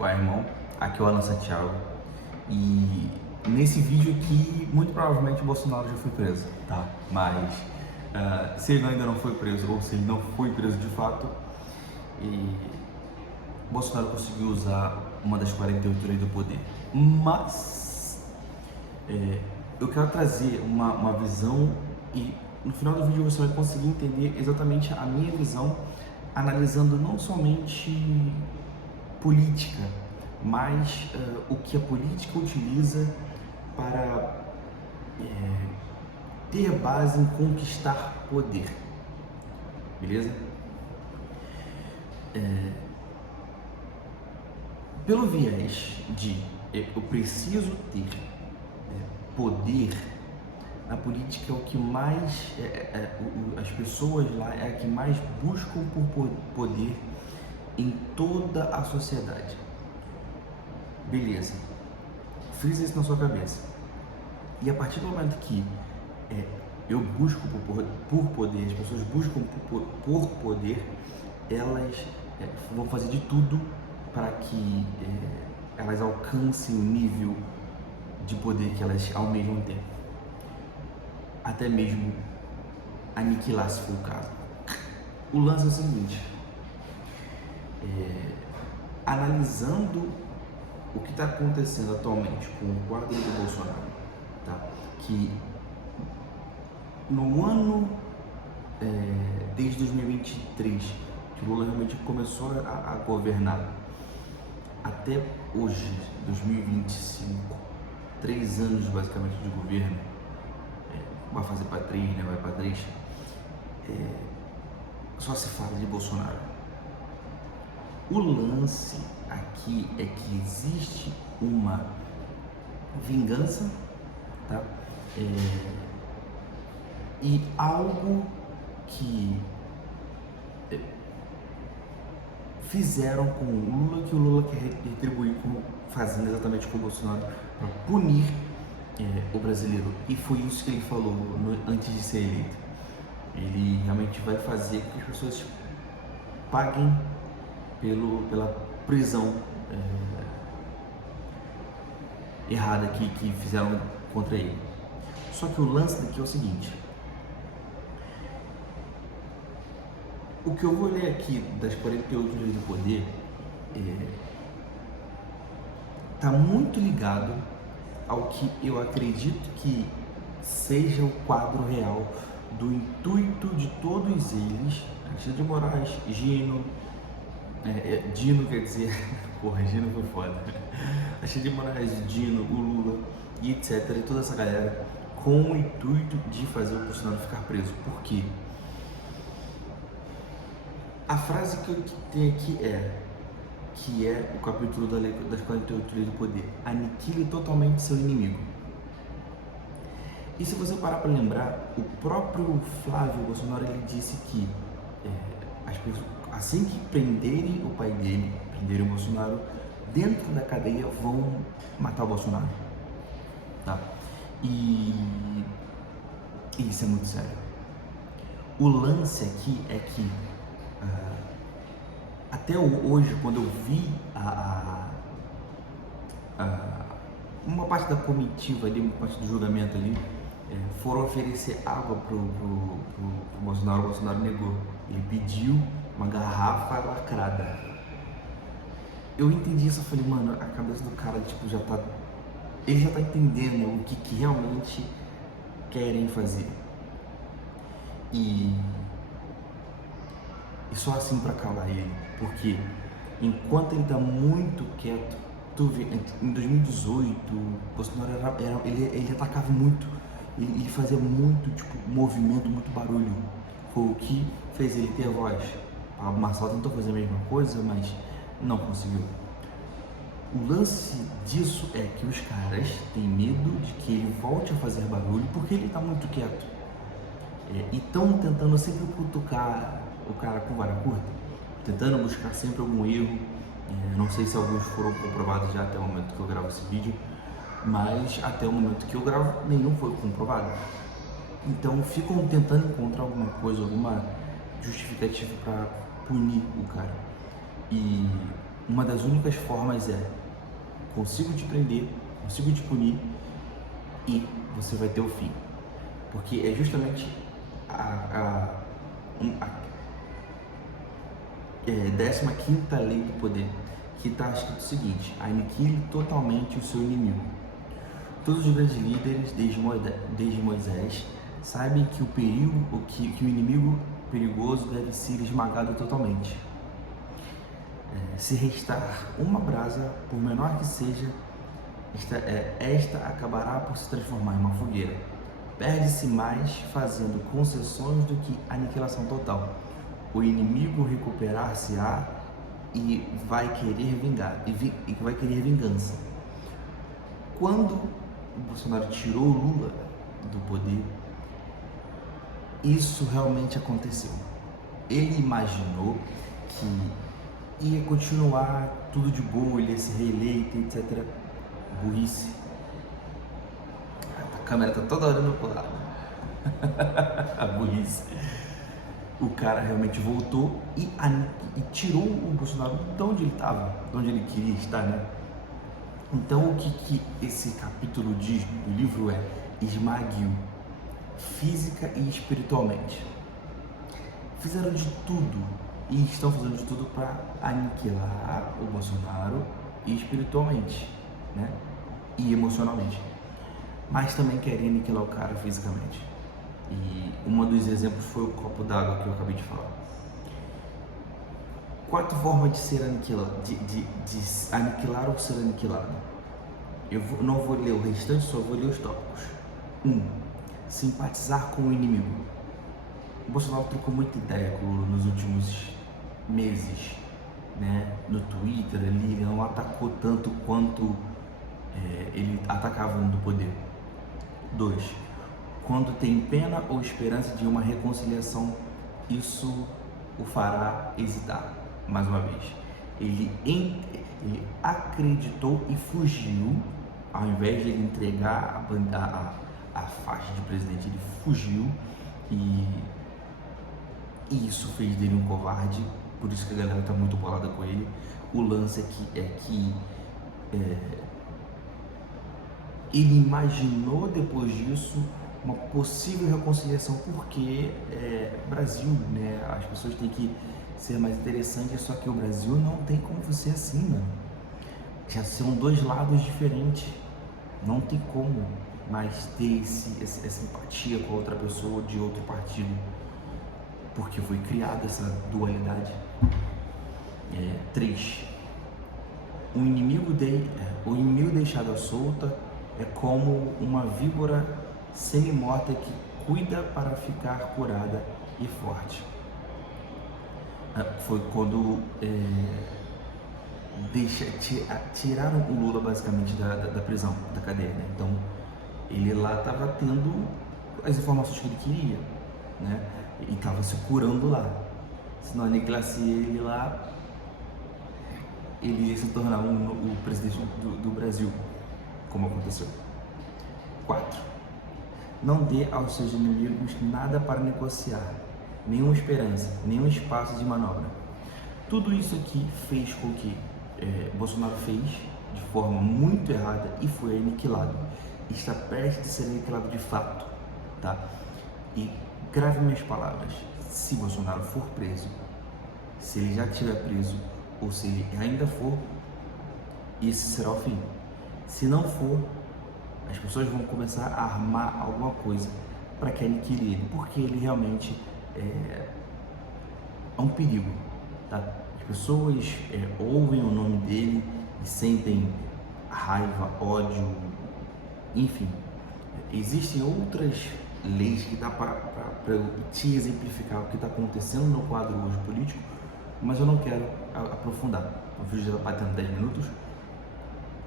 Qual é, irmão? Aqui é o Alan Santiago e nesse vídeo aqui, muito provavelmente o Bolsonaro já foi preso, tá? Mas se ele ainda não foi preso ou se ele não foi preso de fato, e Bolsonaro conseguiu usar uma das 48 leis do poder. Mas eu quero trazer uma visão e no final do vídeo você vai conseguir entender exatamente a minha visão, analisando não somente política, mas o que a política utiliza para ter base em conquistar poder, beleza? Pelo viés de eu preciso ter poder, na política é o que mais, as pessoas lá é a que mais buscam por poder em toda a sociedade. Beleza, frisa isso na sua cabeça. E a partir do momento que eu busco por poder, as pessoas buscam por poder, elas vão fazer de tudo para que elas alcancem o nível de poder que elas almejam ter. Até mesmo aniquilar, se for o caso. O lance é o seguinte, analisando o que está acontecendo atualmente com o quadro do Bolsonaro, tá? Que no ano, desde 2023, que o Lula realmente começou a governar, até hoje, 2025, 3 anos basicamente de governo, vai fazer para 3, né? Vai para 3, só se fala de Bolsonaro. O lance aqui é que existe uma vingança, tá? E algo que fizeram com o Lula, que o Lula quer retribuir fazendo exatamente com o Bolsonaro, para punir o brasileiro. E foi isso que ele falou antes de ser eleito. Ele realmente vai fazer com que as pessoas paguem pela prisão errada que fizeram contra ele. Só que o lance daqui é o seguinte: o que eu vou ler aqui das 48 leis do poder está muito ligado ao que eu acredito que seja o quadro real do intuito de todos eles, Alexandre de Moraes, Dino, quer dizer, porra, Dino foi foda, Alexandre de Moraes, Dino, o Lula e etc, e toda essa galera, com o intuito de fazer o Bolsonaro ficar preso. Por quê? A frase que eu tenho aqui que é o capítulo das 48 leis do poder: aniquile totalmente seu inimigo. E se você parar para lembrar, o próprio Flávio Bolsonaro, ele disse que as pessoas, assim que prenderem o pai dele, prenderem o Bolsonaro, dentro da cadeia vão matar o Bolsonaro, tá? E isso é muito sério. O lance aqui é que até hoje, quando eu vi uma parte da comitiva ali, uma parte do julgamento ali, foram oferecer água pro Bolsonaro, o Bolsonaro negou. Ele pediu uma garrafa lacrada. Eu entendi isso, eu falei, mano, a cabeça do cara, tipo, ele já tá entendendo o que realmente querem fazer. E só assim para calar ele, porque enquanto ele tá muito quieto, tu vê, em 2018, Bolsonaro ele atacava muito, ele fazia muito, tipo, movimento, muito barulho. Foi o que fez ele ter voz. A Marcelo tentou fazer a mesma coisa, mas não conseguiu. O lance disso é que os caras têm medo de que ele volte a fazer barulho porque ele tá muito quieto. E estão tentando sempre cutucar o cara com vara curta, tentando buscar sempre algum erro. Não sei se alguns foram comprovados já até o momento que eu gravo esse vídeo, mas até o momento que eu gravo, nenhum foi comprovado. Então ficam tentando encontrar alguma coisa, alguma justificativa para punir o cara. E uma das únicas formas é: consigo te prender, consigo te punir e você vai ter o fim. Porque é justamente a 15ª lei do poder, que está escrito o seguinte: aniquile totalmente o seu inimigo. Todos os grandes líderes, desde Moisés, sabem que o inimigo perigoso deve ser esmagado totalmente. Se restar uma brasa, por menor que seja, esta acabará por se transformar em uma fogueira. Perde-se mais fazendo concessões do que aniquilação total. O inimigo recuperar-se-á e vai querer vingança. Quando o Bolsonaro tirou o Lula do poder, isso realmente aconteceu. Ele imaginou que ia continuar tudo de boa, ele ia ser reeleito, etc. Burrice. A câmera tá toda hora no lado. A burrice. O cara realmente voltou e tirou o Bolsonaro de onde ele estava, de onde ele queria estar, né? Então, o que esse capítulo diz do livro é: esmague-o física e espiritualmente. Fizeram de tudo e estão fazendo de tudo para aniquilar o Bolsonaro espiritualmente, né? E emocionalmente, mas também querem aniquilar o cara fisicamente. E um dos exemplos foi o copo d'água que eu acabei de falar. 4 formas de ser aniquilado, de aniquilar ou ser aniquilado. Não vou ler o restante, só vou ler os tópicos. 1. Simpatizar com o inimigo. O Bolsonaro trocou muita ideia com o Lula nos últimos meses, né? No Twitter ali, ele não atacou tanto quanto ele atacava no poder. 2. Quando tem pena ou esperança de uma reconciliação, isso o fará hesitar. Mais uma vez, ele acreditou e fugiu, ao invés de ele entregar a faixa de presidente, ele fugiu e isso fez dele um covarde. Por isso que a galera está muito bolada com ele. O lance é que ele imaginou depois disso uma possível reconciliação, porque Brasil, né? As pessoas têm que ser mais interessantes, só que o Brasil não tem como ser assim, mano. Já são 2 lados diferentes, não tem como mais ter essa empatia com a outra pessoa de outro partido, porque foi criada essa dualidade. 3. O inimigo deixado à solta é como uma víbora semi-morta que cuida para ficar curada e forte. Foi quando tiraram o Lula basicamente da prisão, da cadeia, né? Então ele lá estava tendo as informações que ele queria, né? E estava se curando lá. Se não aniquilasse ele lá, ele ia se tornar o presidente do Brasil, como aconteceu. 4. Não dê aos seus inimigos nada para negociar, nenhuma esperança, nenhum espaço de manobra. Tudo isso aqui fez com que Bolsonaro fez de forma muito errada e foi aniquilado. Está prestes a ser aniquilado de fato, tá? E grave minhas palavras: se Bolsonaro for preso, se ele já estiver preso ou se ele ainda for, esse será o fim. Se não for, as pessoas vão começar a armar alguma coisa para que aniquile ele, porque ele realmente é um perigo, tá? As pessoas ouvem o nome dele e sentem raiva, ódio, enfim. Existem outras leis que dá para te exemplificar o que está acontecendo no quadro hoje político, mas eu não quero aprofundar. O vídeo já está batendo 10 minutos.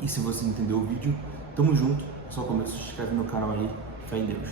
E se você entendeu o vídeo, tamo junto. Só começa, se inscreve no canal aí. Fé em Deus.